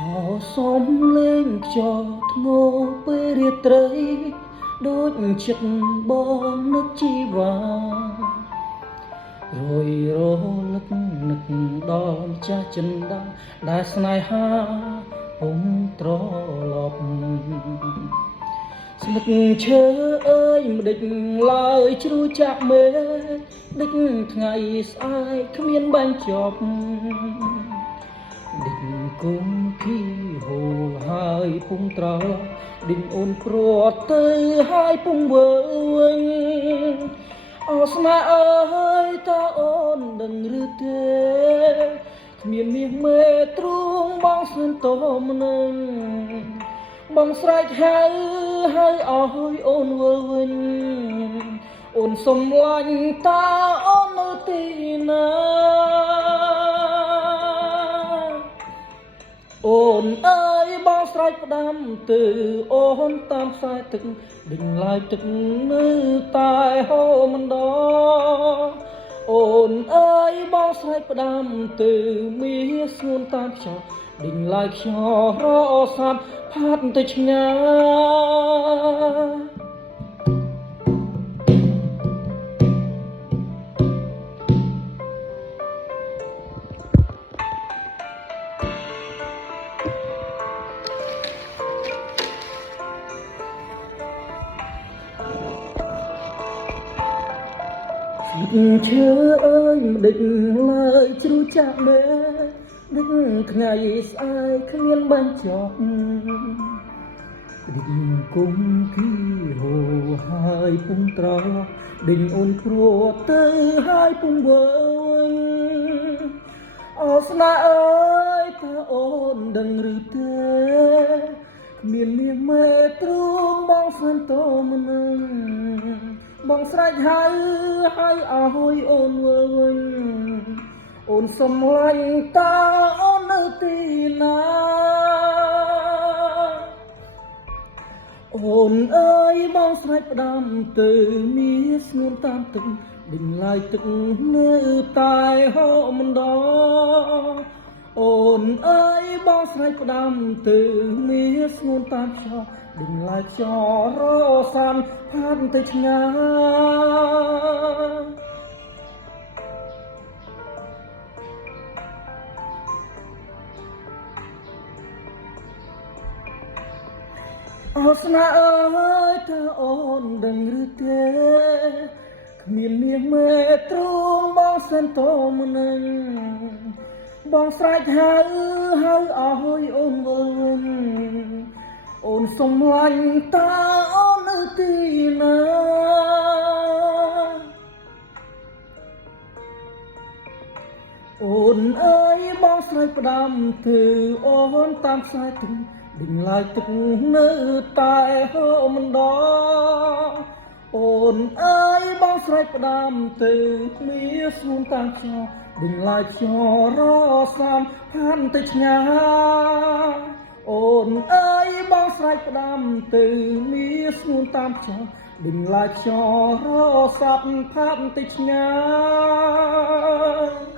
អោសុំលេងខ្យល់ធ្ងោពេលរាត្រីដូចចិត្តបងនឹកជីវ៉ារយរលឹកនឹកដល់ម្ចាស់ចិនដាដែលស្នេហាពុំត្រឡប់ស្លឹកឈើអើយម្ដេចឡើយជ្រួចាក់មេដេចថ្ងៃស្អែកគ្មានបាញ់ចប់ដេចគុំភីហូហើយពុំត្រឡប់ដេចអូនព្រាត់ទៅហើយពុំវើវិញអោស្នេហ៍អើយតើអូនដឹងឬទេគ្មានមាសមេទ្រូងបងស្នតមនឹងបងស្រែកហៅឲ្យអូនវិលវិញអូនសុំឡាញ់តើអូននៅទីណាអូនអើយបងស្រែកផ្ដាំទៅអូនតាមខ្សែទឹកដេញឡាយទឹកនៅតែហូរមិនដល់អូនអើយបងស្រែកផ្ដាំទៅមាសស្ងួនតាមខ្យល់ដេញឡាយខ្យល់រសាត់ផាត់ទៅឆ្ងាយឈើអើយម្ដេចឡើយជ្រូចាក់មេដេចថ្ងៃស្អែកគ្មានបាញ់ចប់ដេចគុំគីហូហើយពុំត្រឡប់ដេញអូនព្រួតទៅហើយពុំវើវិញអោស្នេហ៍អើយតើអូនដឹងឬទេគ្មានមាសមេទ្រូងបងស្នតមនឹងបងស្រែកហៅឲ្យអូនវិលវិញអូនសុំឡាញ់តើអូននៅទីណាអូនអើយបងស្រែកផ្ដាំទៅមាសស្ងួនតាមទឹកដេញឡាយទឹកនៅតែហូរមិនដល់អូនអើយបងស្រែកផ្ដាំទៅមាសស្ងួនតាមខ្យល់ដេញឡាយខ្យល់រសាន់ផាត់ទៅឆ្ងាយអោស្នេហ៍អើយតើអូនដឹងឬទេគ្មានមាសមេទ្រូងបងសែនតមនឹងបងស្រែកហៅឲ្យអូនវិលវិញអូនសុំឡាញ់តើអូននៅទីណាអូនអើយបងស្រែកផ្ដាំទៅអូនតាមខ្សែទឹកដេញឡាយទឹកនៅតែហូរមិនដល់អូនអើយបងស្រែកផ្ដាំទៅមាសស្ងួនតាមខ្យល់ដេញឡាយខ្យល់រសាមផាន់ទៅឆ្ងាយអូនអើយបងស្រែកផ្ដាំទៅមាសស្ងួនតាមខ្យល់ដេញឡាយខ្យល់រសាប់ផាន់ទៅឆ្ងាយ